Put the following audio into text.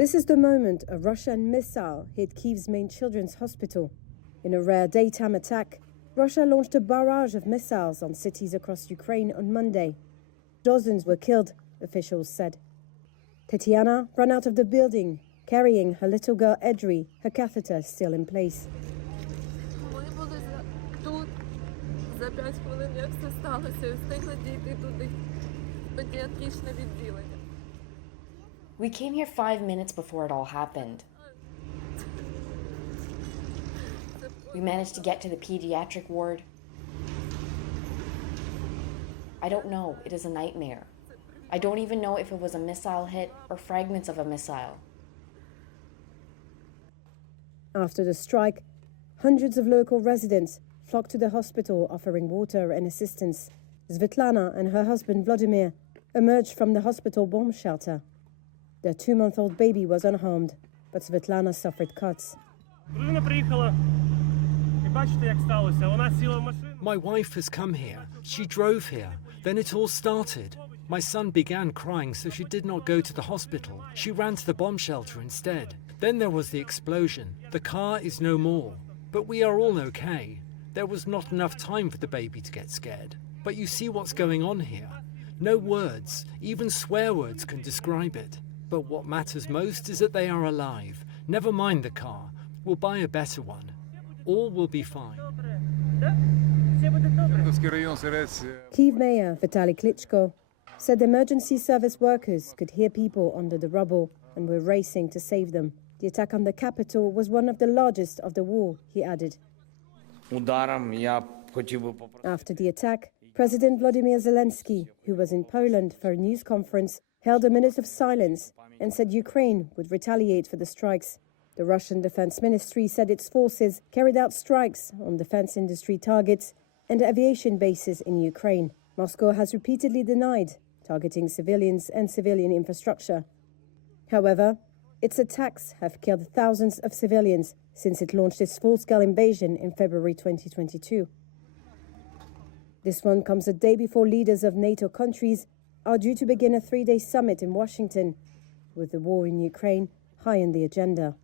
This is the moment a Russian missile hit Kyiv's main children's hospital. In a rare daytime attack, Russia launched a barrage of missiles on cities across Ukraine on Monday. Dozens were killed, officials said. Tetiana ran out of the building, carrying her little girl Edri, her catheter still in place. Ми були тут за 5 хвилин, як все сталося, і встигли дійти туди, в педіатричне відділення. We came here 5 minutes before it all happened. We managed to get to the pediatric ward. I don't know, it is a nightmare. I don't even know if it was a missile hit or fragments of a missile. After the strike, hundreds of local residents flocked to the hospital offering water and assistance. Svetlana and her husband Vladimir emerged from the hospital bomb shelter. Their 2-month-old baby was unharmed, but Svetlana suffered cuts. My wife has come here. She drove here. Then it all started. My son began crying, so she did not go to the hospital. She ran to the bomb shelter instead. Then there was the explosion. The car is no more. But we are all okay. There was not enough time for the baby to get scared. But you see what's going on here. No words, even swear words, can describe it. But what matters most is that they are alive. Never mind the car. We'll buy a better one. All will be fine. Kyiv Mayor Vitaly Klitschko said emergency service workers could hear people under the rubble and were racing to save them. The attack on the capital was one of the largest of the war, he added. After the attack, President Volodymyr Zelensky, who was in Poland for a news conference, held a minute of silence and said Ukraine would retaliate for the strikes. The Russian Defense Ministry said its forces carried out strikes on defense industry targets and aviation bases in Ukraine. Moscow has repeatedly denied targeting civilians and civilian infrastructure. However, its attacks have killed thousands of civilians since it launched its full-scale invasion in February 2022. This one comes a day before leaders of NATO countries are due to begin a 3-day summit in Washington, with the war in Ukraine high on the agenda.